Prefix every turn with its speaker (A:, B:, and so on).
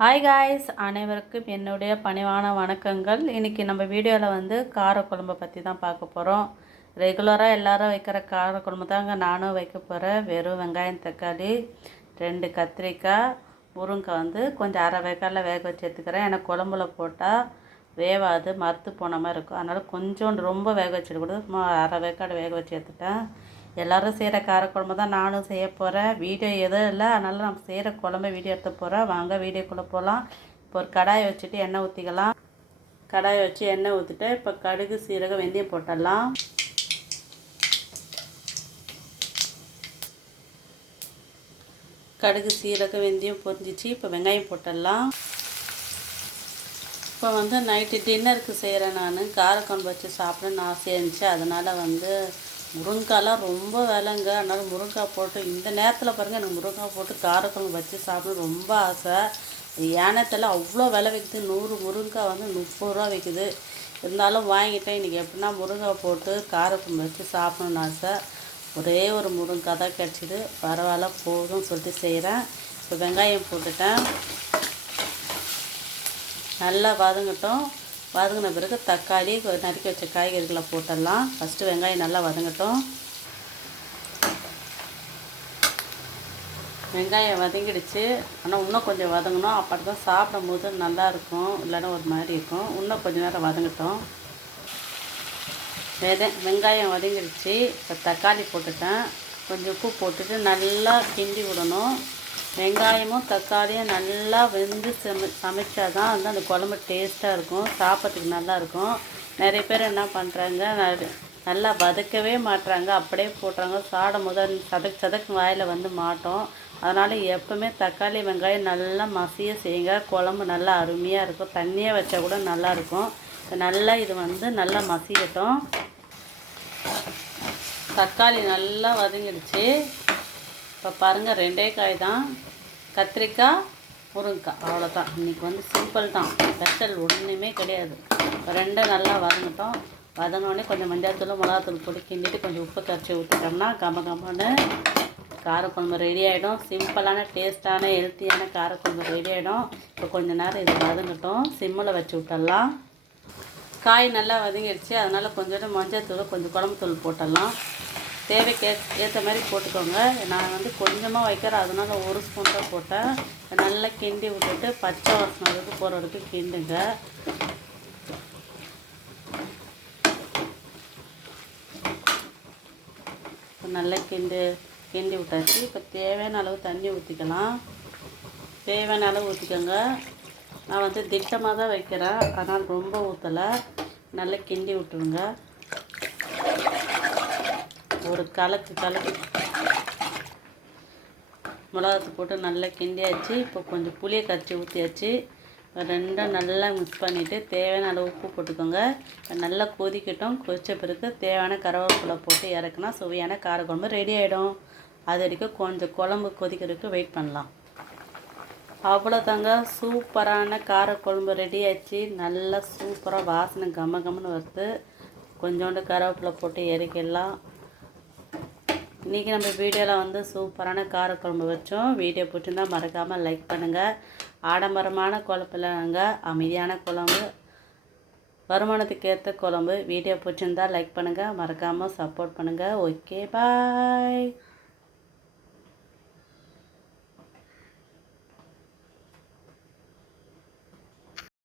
A: Hi guys அனைவருக்கும் என்னுடைய பணிவான வணக்கங்கள். இன்றைக்கி நம்ம வீடியோவில் வந்து காரக்குழம்பை பற்றி தான் பார்க்க போகிறோம் ரெகுலராக எல்லாரும் வைக்கிற காரக்குழம்பு தாங்க நானும் வைக்க போகிறேன் வெறும் வெங்காயம் தக்காளி ரெண்டு கத்திரிக்காய் முருங்கை வந்து கொஞ்சம் அரை வேக்காடில் வேக வச்சு எடுத்துக்கிறேன். ஏன்னா குழம்புல போட்டால் வேவாது மறுத்து போன மாதிரி இருக்கும். அதனால் கொஞ்சோண்டு ரொம்ப வேக வச்சிடக்கூடாது சும்மா அரை வேக்காடு வேக வச்சு எடுத்துட்டேன். எல்லோரும் செய்கிற காரக்குழம்பு தான் நானும் செய்ய போகிறேன் வீடியோ எதுவும் இல்லை. அதனால் நம்ம செய்கிற குழம்பு வீடியோ எடுத்து போகிறேன் வாங்க வீடியோக்குள்ளே போகலாம் இப்போ ஒரு கடாயை வச்சுட்டு எண்ணெய் ஊற்றிக்கலாம் கடாயை வச்சு எண்ணெய் ஊற்றிட்டு இப்போ கடுகு சீரகம் வெந்தயம் போட்டுடலாம். கடுகு சீரகம் வெந்தயம் பொரிஞ்சிச்சு. இப்போ வெங்காயம் போட்டுடலாம். இப்போ வந்து நைட்டு டின்னருக்கு செய்கிறேன் நான். காரக்குழம்பு வச்சு சாப்பிடணும்னு ஆசையாக இருந்துச்சு. அதனால் வந்து முருங்காய்லாம் ரொம்ப விலைங்க. அதனால் முருங்காய் போட்டு இந்த நேரத்தில் பாருங்கள் எனக்கு முருங்காய் போட்டு காரக்குழம்பு வச்சு சாப்பிட ரொம்ப ஆசை. ஏனத்தில் அவ்வளோ விலை வைக்குது. நூறு முருங்காய் வந்து முப்பது ரூபா வைக்குது. இருந்தாலும் வாங்கிட்டேன். இன்றைக்கி எப்படின்னா முருங்காய் போட்டு காரக்குழம்பு வச்சு சாப்பிட்ணுன்னு ஆசை. ஒரே ஒரு முருங்காய் தான் கிடச்சிது. பரவாயில்ல போதும் சொல்லிட்டு செய்கிறேன் இப்போ வெங்காயம் போட்டுட்டேன். நல்லா வதங்கட்டும். வதங்கின பிறகு தக்காளி நறுக்கி வச்ச காய்கறிகளை போட்டுடலாம் ஃபஸ்ட்டு வெங்காயம் நல்லா வதங்கட்டும். வெங்காயம் வதங்கிடுச்சு. ஆனால் இன்னும் கொஞ்சம் வதங்கணும். அப்படி தான் சாப்பிடும் போது நல்லாயிருக்கும். இல்லைன்னா ஒரு மாதிரி இருக்கும். இன்னும் கொஞ்சம் நேரம் வதங்கட்டும். வெதை வெங்காயம் வதங்கிடுச்சு. இப்போ தக்காளி போட்டுட்டேன். கொஞ்சம் உப்பு போட்டுட்டு நல்லா கிண்டி விடணும். வெங்காயமும் தக்காளியும் நல்லா வெந்து சமை சமைச்சா தான் வந்து அந்த குழம்பு டேஸ்ட்டாக இருக்கும். சாப்பிட்றதுக்கு நல்லாயிருக்கும். நிறைய பேர் என்ன பண்ணுறாங்க நல்லா வதக்கவே மாட்டுறாங்க அப்படியே போட்டுறாங்க சாடும் போது சதக் சதக்கு வாயில் வந்து மாட்டோம். அதனால் எப்போவுமே தக்காளி வெங்காயம் நல்லா மசிய செய்யுங்க. குழம்பு நல்லா அருமையாக இருக்கும். தண்ணியை வச்சா கூட நல்லாயிருக்கும். நல்லா இது வந்து நல்லா மசியட்டும். தக்காளி நல்லா வதங்கிடுச்சு. இப்போ பாருங்கள் ரெண்டே காய் தான். கத்திரிக்காய் முருங்கைக்காய் அவ்வளோதான் இன்றைக்கி வந்து சிம்பிள் தான். ஸ்பெஷல் ஒன்றுமே கிடையாது. ரெண்டும் நல்லா வதங்கட்டும். வதங்கினோடனே கொஞ்சம் மஞ்சள்தூள் மிளகாத்தூள் பொடி கிண்டிட்டு கொஞ்சம் உப்பு கரைச்சி ஊற்றிட்டோம்னா கம கம்மன்னு காரக்குழம்பு ரெடி ஆகிடும் சிம்பிளான டேஸ்ட்டான ஹெல்த்தியான காரக்குழம்பு ரெடி ஆகிடும் இப்போ கொஞ்சம் நேரம் இது வதங்கட்டும். சிம்மில் வச்சு விட்டுடலாம். காய் நல்லா வதங்கிடுச்சு. அதனால் கொஞ்சோண்டு மஞ்சள் தூள் கொஞ்சம் குழம்பு தூள் போட்டுடலாம். தேவைக்கு ஏற்ற மாதிரி போட்டுக்கோங்க. நான் வந்து கொஞ்சமாக வைக்கிறேன் அதனால் ஒரு ஸ்பூன் தான் போட்டேன். நல்லா கிண்டி விட்டுட்டு பச்சை வாசனை வரைக்கும் போகிற வரைக்கும் கிண்டுங்க. நல்லா கிண்டு கிண்டி விட்டாச்சு. இப்போ தேவையான அளவு தண்ணி ஊற்றிக்கலாம் தேவையான அளவு ஊற்றிக்கோங்க நான் வந்து திட்டமாக தான் வைக்கிறேன். ஆனால் ரொம்ப ஊற்றலை நல்லா கிண்டி விட்டுருங்க. ஒரு கலக்கு கலக்கு. மிளகாத்து போட்டு நல்லா கிண்டியாச்சு. இப்போ கொஞ்சம் புளியை கரைச்சி ஊற்றியாச்சு ரெண்டும் நல்லா மிக்ஸ் பண்ணிவிட்டு தேவையான அளவு உப்பு போட்டுக்கோங்க. நல்லா கொதிக்கட்டும். கொதித்த பிறகு தேவையான கருவேப்பிலை போட்டு இறக்குனா சுவையான காரக்குழம்பு ரெடி ஆகிடும் அது வரைக்கும் கொஞ்சம் குழம்பு கொதிக்கிறதுக்கு வெயிட் பண்ணலாம். அவ்வளோதாங்க சூப்பரான காரக்குழம்பு ரெடி ஆச்சு நல்லா சூப்பராக வாசனை கம கம்மன்னு வருது. கொஞ்சோண்டு கருவேப்பிலை போட்டு இறக்கிடலாம். இன்றைக்கி நம்ம வீடியோவில் வந்து சூப்பரான காரக்குழம்பு வச்சோம். வீடியோ பிடிச்சிருந்தால் மறக்காமல் லைக் பண்ணுங்கள் ஆடம்பரமான குழப்பில்லைங்க அமைதியான குழம்பு வருமானத்துக்கு ஏற்ற குழம்பு. வீடியோ பிடிச்சிருந்தால் லைக் பண்ணுங்கள் மறக்காமல் சப்போர்ட் பண்ணுங்கள் ஓகே பாய்